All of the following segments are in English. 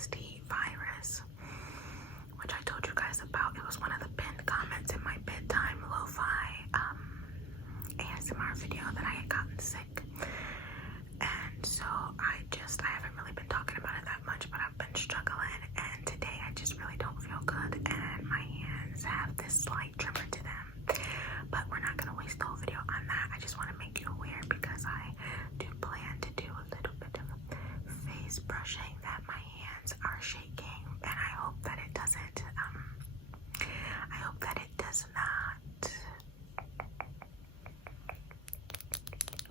nasty virus, which I told you guys about. It was one of the pinned comments in my bedtime LoFi ASMR video that I had gotten sick. And so I haven't really been talking about it that much, but I've been struggling, and today I just really don't feel good, and my hands have this slight tremor to them. But we're not gonna waste the whole video on that. I just want to make you aware because I do plan to do a little bit of face brushing that my hands are shaking, and I hope that it doesn't, I hope that it does not,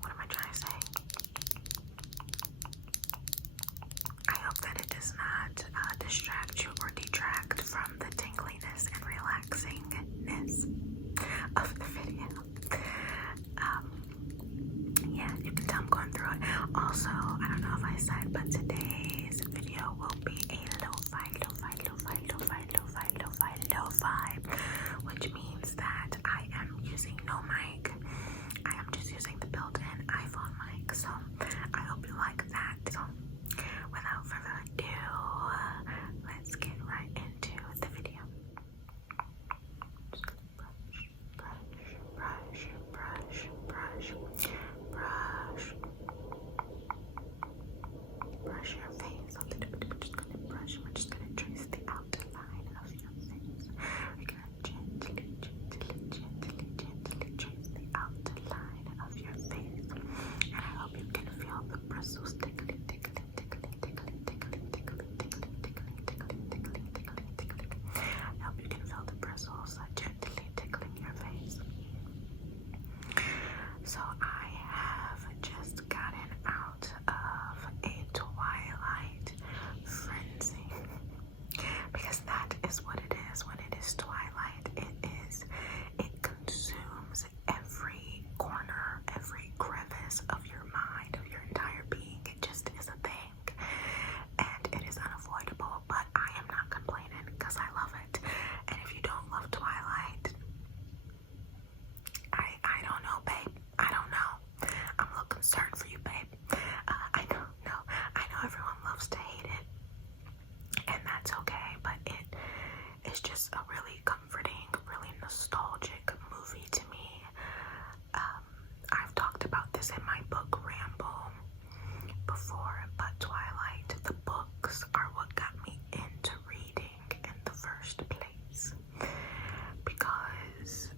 what am I trying to say? I hope that it does not distract you or detract from the tingliness and relaxingness of the video. Yeah, you can tell I'm going through it. Also, I don't know if I said, but today's video will be a lo-fi, which means that I am using no mic. I am just using the built-in iPhone mic, so I hope you like that. So, without further ado, let's get right into the video. Just brush, brush, brush, brush, brush, brush your face a little bit. We're just gonna brush. We're just gonna trace the outline of your face. We're gonna gently trace the outline of your face. And I hope you can feel the bristles tickling. I hope you can feel the bristles gently tickling your face. So I have just gotten out of a Twilight frenzy, because that is what it is. When it is Twilight, it consumes every corner, every crevice of your mind, of your entire being. It just is a thing, and it is unavoidable, but I am not complaining because I love it. And if you don't love Twilight, I don't know, babe. I don't know. I'm a little concerned for you, babe. I know everyone loves to hate it, and that's okay, but it is just a really comforting, really nostalgic movie to me. I've talked about this in my book Ramble before, but Twilight, the books are what got me into reading in the first place, because,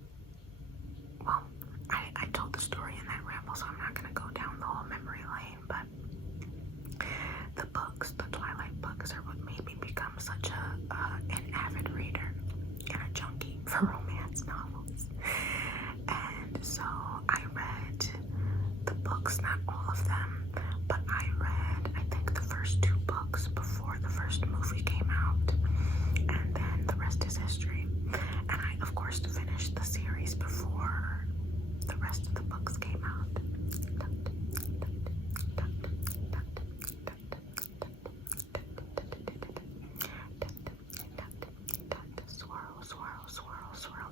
well, I told the story in that ramble, so I'm not going to go down the whole memory lane, but the books, the Twilight books, are what made me become such an avid reader and a junkie for romance novels. And so I read the books, not all of them, but I read, I think, the first 2 books before the first movie came out, and then the rest is history. And I, of course, finished the series before the rest of the books came out. Swirl, swirl, swirl, swirl,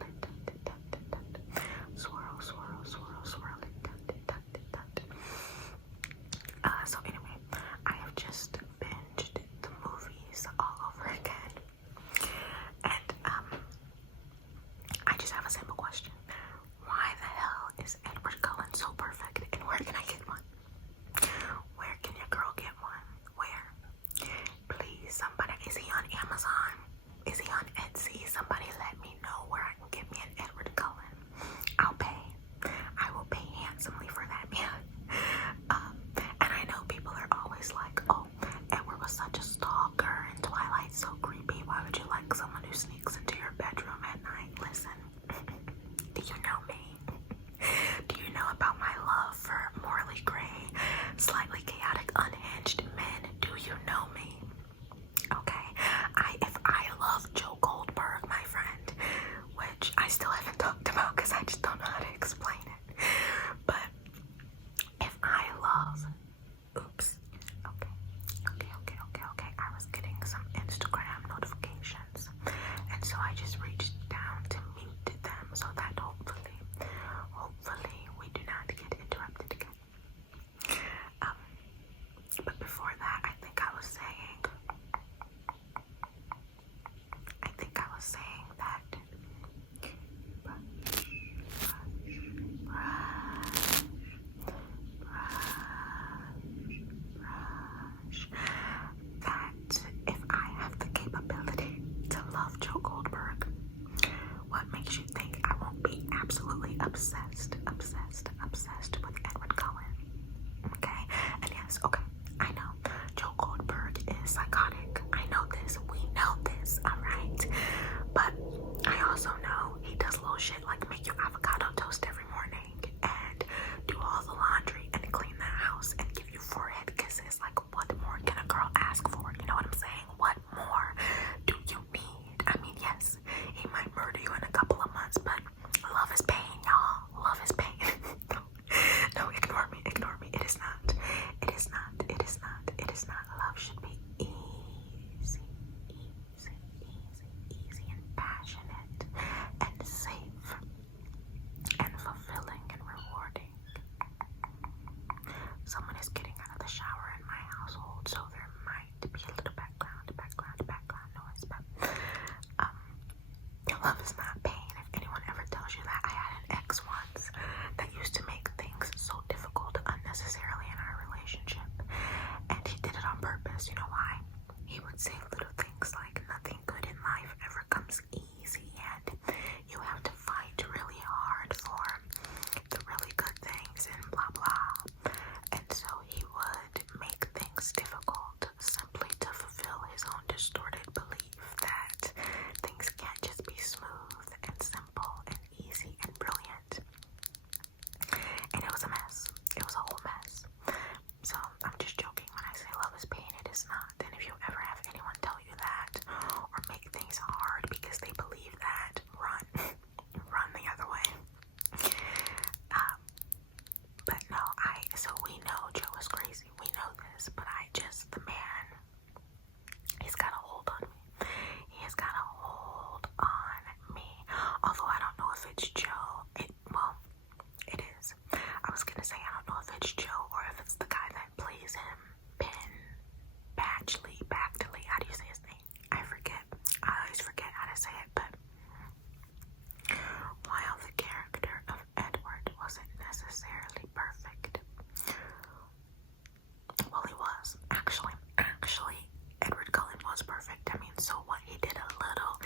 So what, he did a little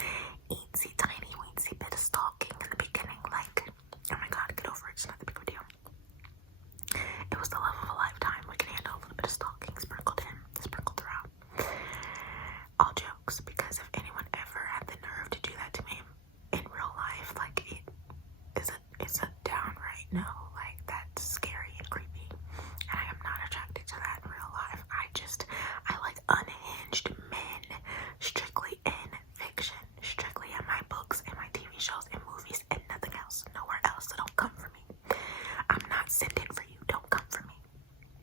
eensy tiny weensy bit of stalking in the beginning, like, oh my god, get over it, it's not the big of a deal. It was the love of a lifetime. We can handle a little bit of stalking sprinkled throughout. All jokes, because if anyone ever had the nerve to do that to me in real life, like, it's a downright no. Like, that's scary and creepy, and I am not attracted to that in real life. I like unhinged men, strictly in fiction, strictly in my books, in my TV shows, in movies, and nothing else, nowhere else. So don't come for me. I'm not sent in for you. Don't come for me.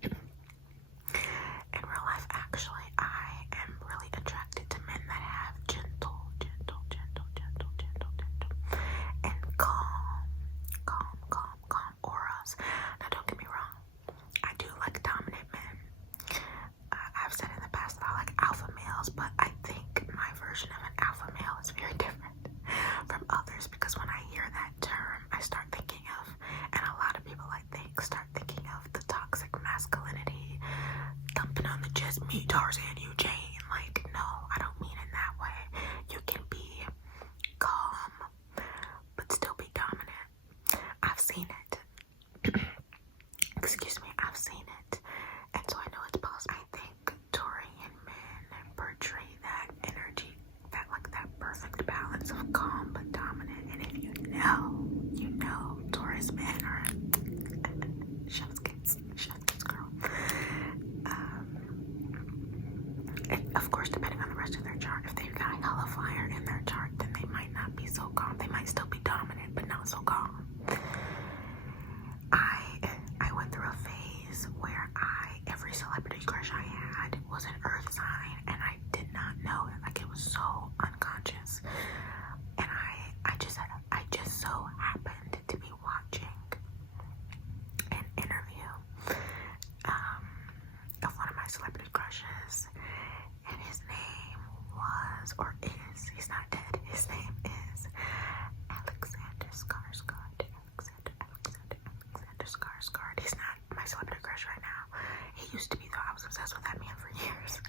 In real life, actually, I am really attracted to men that have gentle, and calm auras. Now, don't get me wrong. I do like dominant men. I've said in the past that I like alpha males, but I think my version of an alpha male is very different from others, because when I hear that term, I start thinking of, and a lot of people I think start thinking of, the toxic masculinity, dumping on the just me, Tarzan, you, Jane. Like, no, I don't mean in that way. You can be calm, but still be dominant. I've seen it. Excuse me, I've seen it. And so I know it's possible. I think Taurian men portray that energy, that perfect balance of calm but dominant. And if you know, Taurus men are chef's kids, girl. And of course, depending on the rest of their chart, if they've got hella fire in their chart, then they might not be so calm. They might still be dominant, but not so calm. I went through a phase where every celebrity crush I had was an earth sign, and I did not know it. Like, it was so unconscious. And I just so happened to be watching an interview of one of my celebrity crushes, and his name was, or is, he's not dead, his name is Alexander Skarsgård. Alexander Skarsgård. He's not my celebrity crush right now. He used to be, though. I was obsessed with that man for years.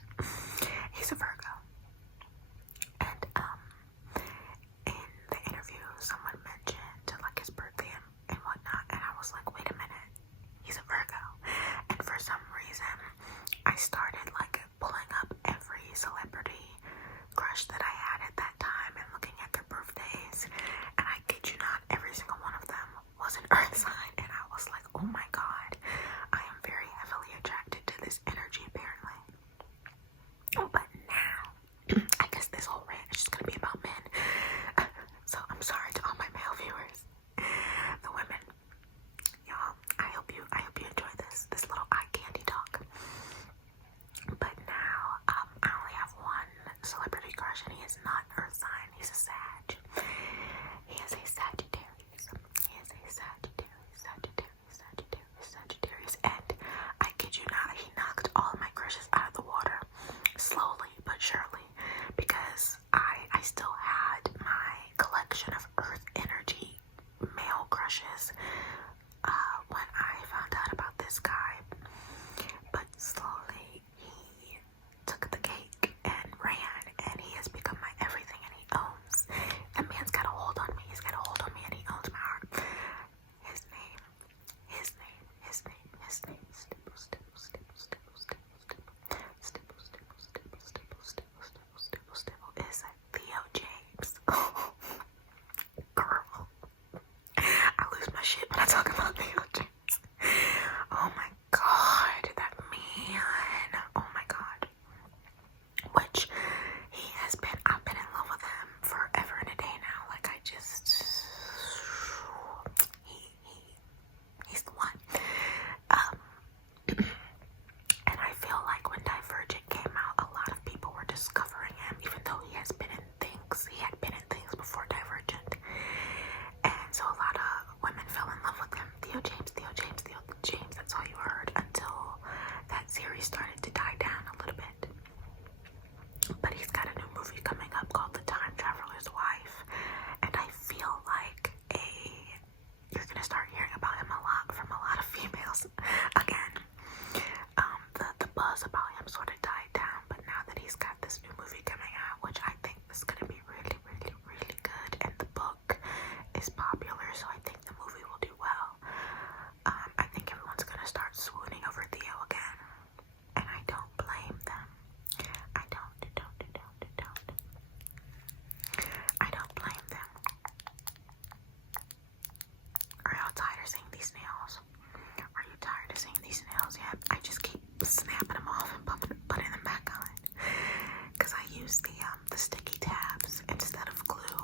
the sticky tabs instead of glue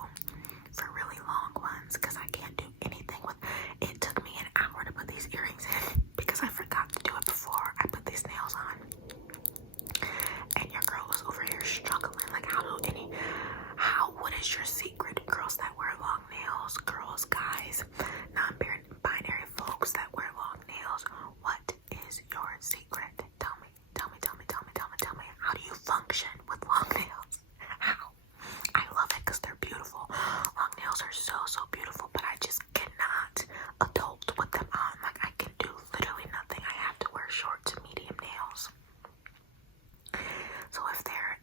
for really long ones because I can't do anything with it. It took me an hour to put these earrings in because I forgot to do it before I put these nails on. And your girl was over here struggling. Like, what is your secret? Girls that wear long nails, girls, guys, non-binary folks that wear long nails, what is your secret? Tell me. How do you function with long nails? How? I love it because they're beautiful. Long nails are so beautiful, but I just cannot adult with them on. Like, I can do literally nothing. I have to wear short to medium nails. So if there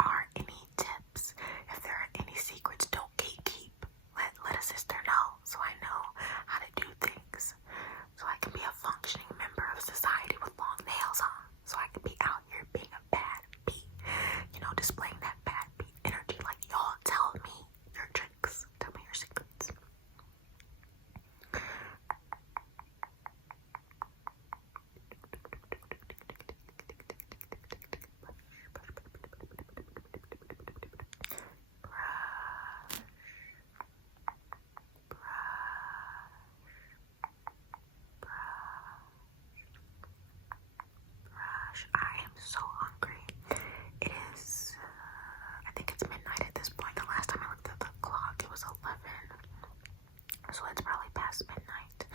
are any tips, if there are any secrets, don't gatekeep. Let a sister know so I know how to do things. So I can be a functioning member of society with long nails on. So I can be out here being a bad bee. You know, displaying that bad bee energy. Like, y'all tell me your tricks. Tell me your secrets. I am so hungry. It is, I think it's midnight at this point. The last time I looked at the clock, it was 11. So it's probably past midnight.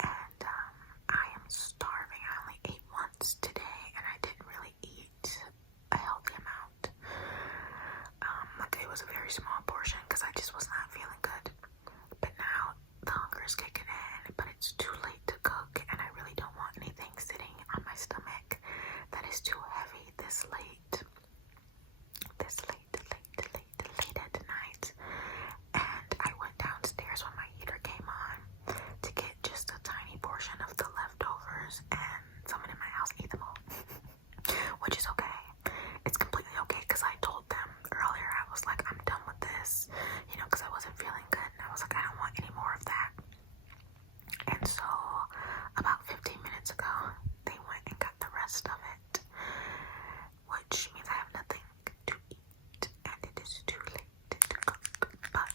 And I am starving. I only ate once today, and I didn't really eat a healthy amount. Like, it was a very small portion because I just was not feeling good. But now the hunger is kicking in, but it's too late to cook, and I really don't want anything sitting on my stomach that is too heavy this late at night. And I went downstairs when my heater came on to get just a tiny portion of the leftovers, and someone in my house ate them all. Which is okay. It's completely okay because I told them earlier, I was like, I'm done with this, you know, because I wasn't feeling good, and I was like, I don't want any more of that. And so about 15 minutes ago, they went and got the rest of it, which means I have nothing to eat, and it is too late to cook. But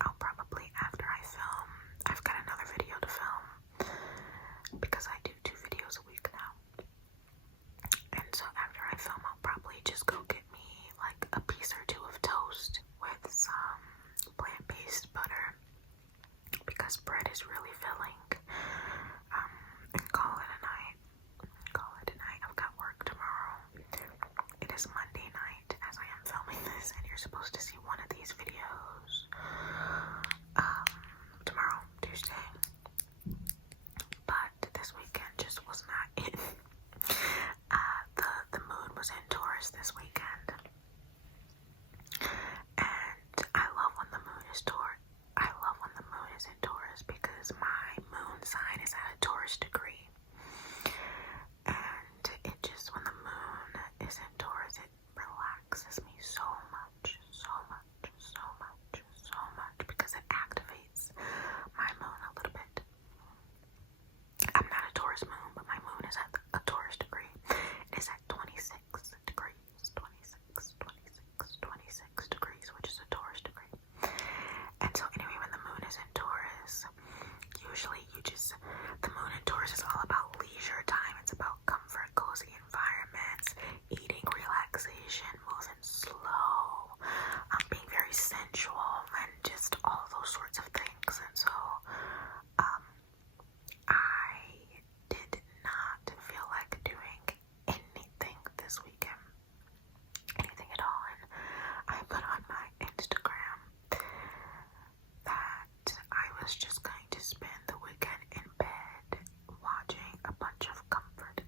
I'll probably, after I film, I've got another video to film because I do 2 videos a week now. And so after I film, I'll probably just go get me like a piece or 2 of toast with some plant-based butter because bread is really filling. And call it a night. I've got work tomorrow. It is Monday night as I am filming this, and you're supposed to see one of these videos tomorrow, Tuesday. But this weekend just was not it. The moon was in Taurus this weekend, and I love when the moon is in Taurus because my moon sign is at a Taurus degree, and it just, when the moon is in Taurus, it relaxes me so much because it activates my moon a little bit. I'm not a Taurus moon, but my moon is at a Taurus degree. It is at 26 degrees, which is a Taurus degree. And so anyway, when the moon is in Taurus, usually the moon in Taurus is all about leisure time. It's about comfort, cozy environments, eating, relaxation, moving slow, being very sensual, and just all those sorts of things. And so I did not feel like doing anything this weekend, anything at all. And I put on my Instagram that I was just going to spend the weekend in bed watching a bunch of comfort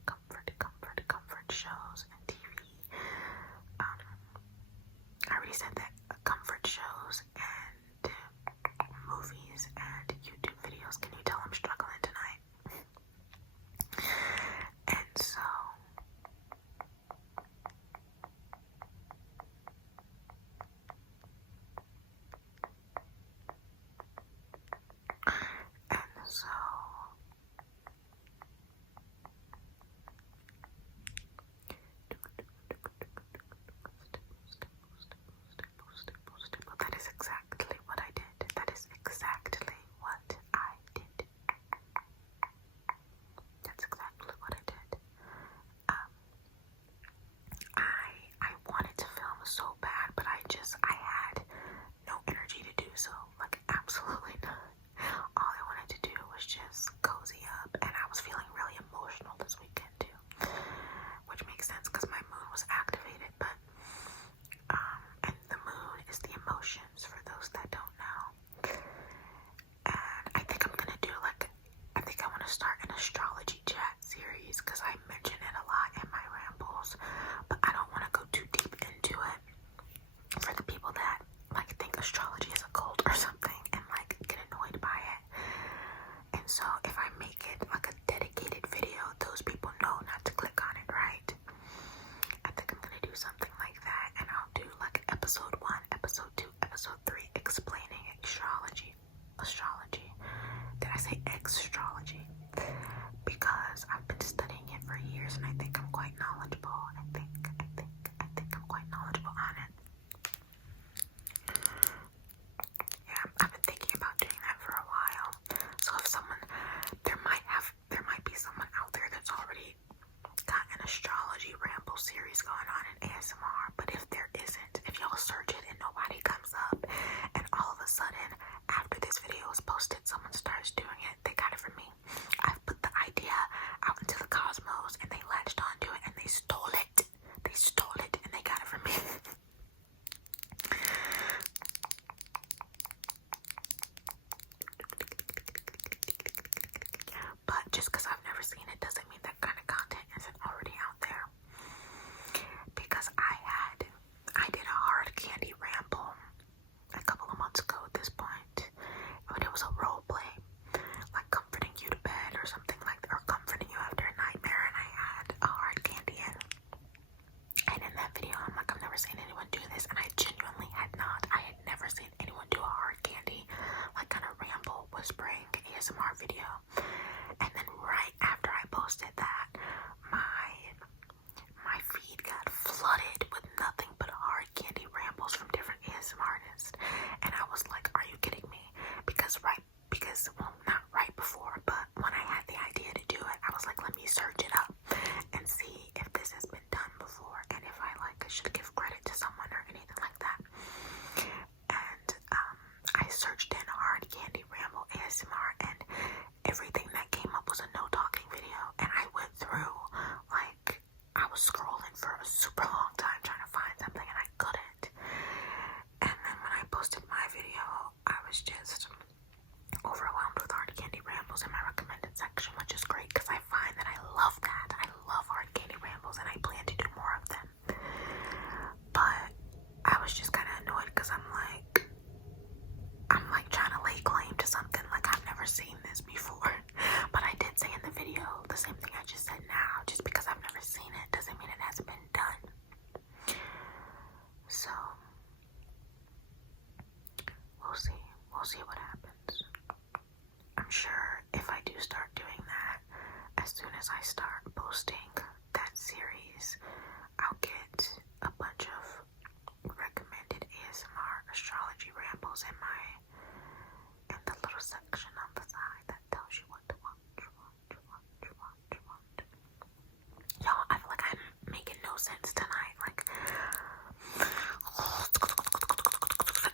shows and TV. I already said that, comfort shows and movies and YouTube videos. Can you tell I'm struggling tonight? And so ASMR, but if there isn't, if y'all search it and nobody comes up, and all of a sudden, after this video is posted, someone starts doing it, they got it from me. I've put the idea out into the cosmos, and they latched onto it, and they stole it. They stole it, and they got it from me. But just because I've never seen it doesn't mean that kind of content isn't already out there. Because I did a hard candy ramble a couple of months ago at this point. But it was a role play, like comforting you to bed or something like that, or comforting you after a nightmare, and I had a hard candy in. And in that video, I'm like, I've never seen anyone do this, and I genuinely had not. I had never seen anyone do a hard candy, like kind of ramble, whispering ASMR video. And then right after I posted that, my feed got flooded with nothing but hard candy rambles from different ASMR artists. And I was like, are you kidding me? Because well, not right before, but when I had the idea to do it, I was like, let me search it up and see if this has been done before, and if I should give credit to someone or anything like that. And I searched in hard candy ramble ASMR, and everything that came up was a no talking video. And I went through, like, I was scrolling for a super long time trying to find something, and I couldn't. And then when I posted my video, I was just overwhelmed with hard candy rambles in my recommended section, which is great because I find that I love that. I love hard candy rambles, and I plan to do more of them. But I was just kind of annoyed because I'm like trying to lay claim to something, like I've never seen this before. But I did say in the video the same thing I just said now. Just because I've never seen it doesn't mean it hasn't been done. So we'll see what happens. I'm sure if I do start doing that, as soon as I start posting that series, I'll get a bunch of recommended ASMR astrology rambles in the little section on the side that tells you what to watch. Y'all, I feel like I'm making no sense tonight. Like,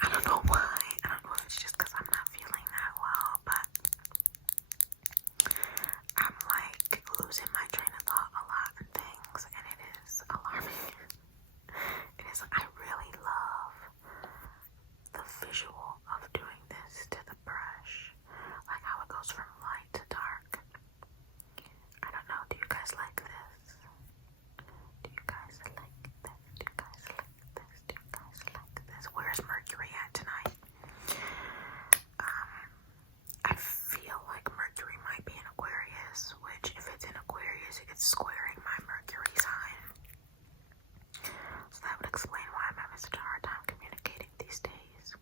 I don't know why. I don't know if it's just because I'm not feeling that well, but I'm like losing my train of thought a lot and things, and it is alarming. It is. I really love the visual of doing this to the brush, like how it goes from light to dark. I don't know. Do you guys like this? Do you guys like this? Do you guys like this? Do you guys like this? Where's Mercury at tonight? I feel like Mercury might be in Aquarius, which if it's in Aquarius, it's squaring my Mercury sign. So that would explain why I'm having such a hard time communicating these days.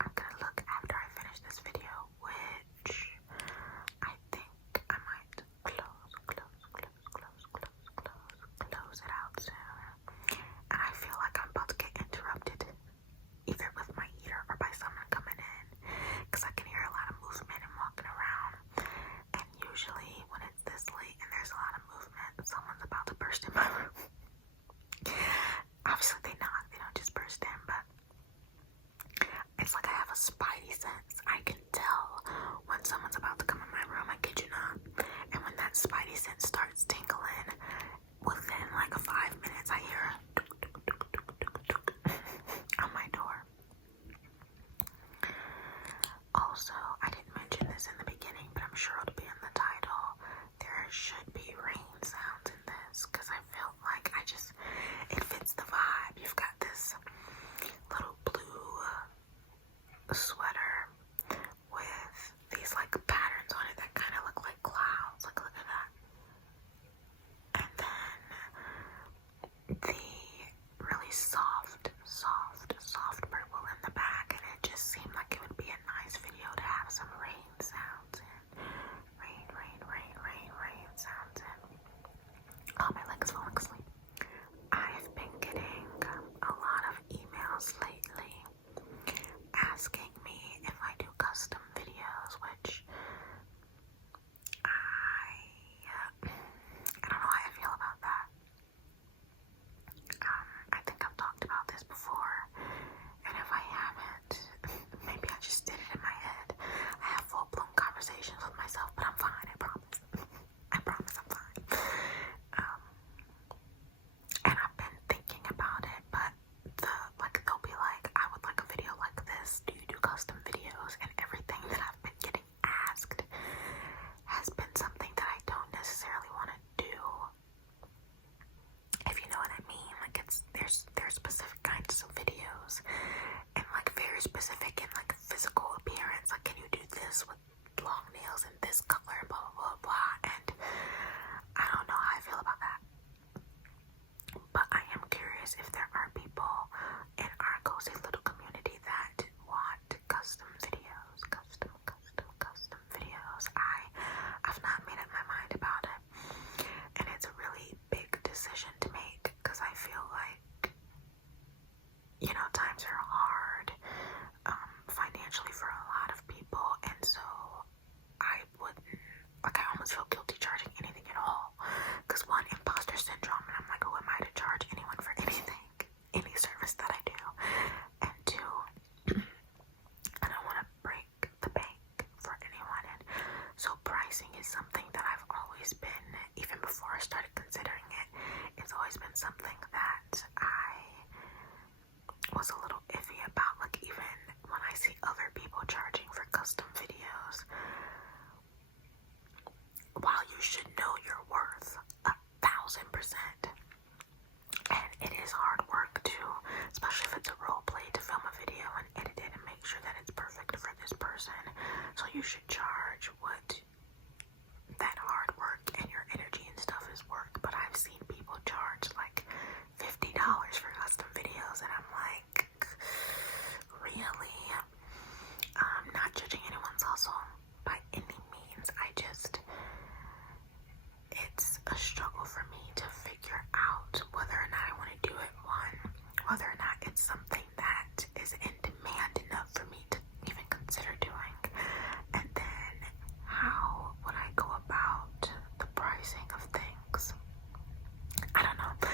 I'm gonna look after I finish this video, which I think I might close it out soon. And I feel like I'm about to get interrupted, either with my heater or by someone coming in, because I can hear a lot of movement and walking around. And usually when it's this late and there's a lot of movement, someone's about to burst in my room. specific in like physical appearance. Like, can you do this with long nails and this color and blah blah blah blah. And I don't know how I feel about that. But I am curious if there are people in our cozy little community that want custom videos. Custom videos. I've not made up my mind about it. And it's a really big decision to make because I feel like, you know, times are hard financially for a lot of people, and so I wouldn't, like, I almost feel guilty charging anything at all, because one, imposter syndrome, and I'm like, who am I to charge anyone for anything, any service that I do, and two, I don't want to break the bank for anyone, and so pricing is something that I've always been, even before I started considering it, it's always been something that I was a little iffy about. Like, even when I see other people charging for custom videos, while you should know your worth 1,000%, and it is hard work too, especially if it's a role play, to film a video and edit it and make sure that it's perfect for this person, so you should charge what that hard work and your energy and stuff is worth. But I've seen people charge like $50 for custom videos, and I'm like, really? I'm not judging anyone's hustle by any means. It's a struggle for me to figure out whether or not I want to do it. One, whether or not it's something that is in demand enough for me to even consider doing, and then how would I go about the pricing of things. I don't know.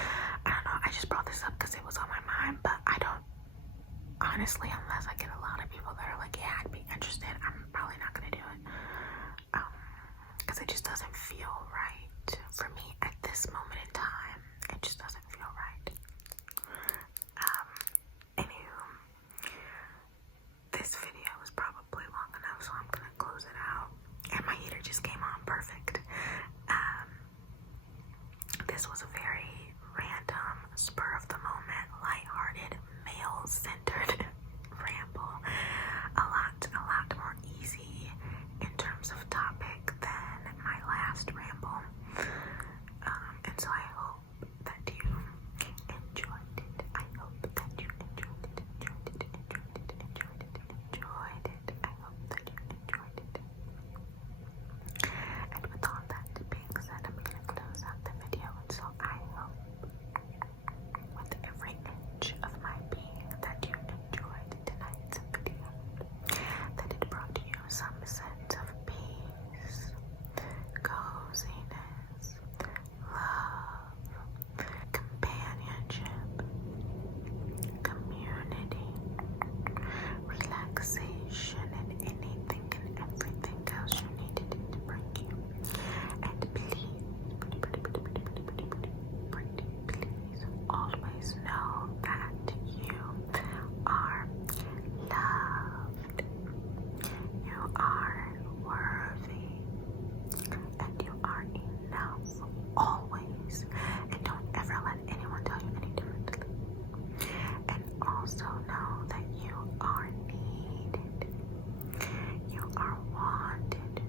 I just brought this up because it was on my mind, but I don't, honestly, unless I get a lot of people that are like, yeah, I'd be interested, I'm probably not gonna do it, because it just doesn't feel right for me at this moment in time. It just doesn't feel right. Anywho, this video is probably long enough, so I'm gonna close it out, and my heater just came on perfect. This was a very random, spur of the moment, lighthearted, male-centered ramble. A lot more easy in terms of topic than my last ramble. And so I hope that you enjoyed it. I hope that you enjoyed it. I hope that you enjoyed it. And with all that being said, I'm gonna close out the video. And so I hope, with every inch of my being, that you enjoyed tonight's video, that it brought you some sense of peace, coziness, love, companionship, community, relaxation, and anything and everything else you needed it to bring you. And please, please always know that you are loved, you are worthy, and you are enough always. And don't ever let anyone tell you any differently. And also know that you are needed, you are wanted,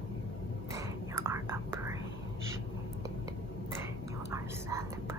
you are appreciated, you are celebrated.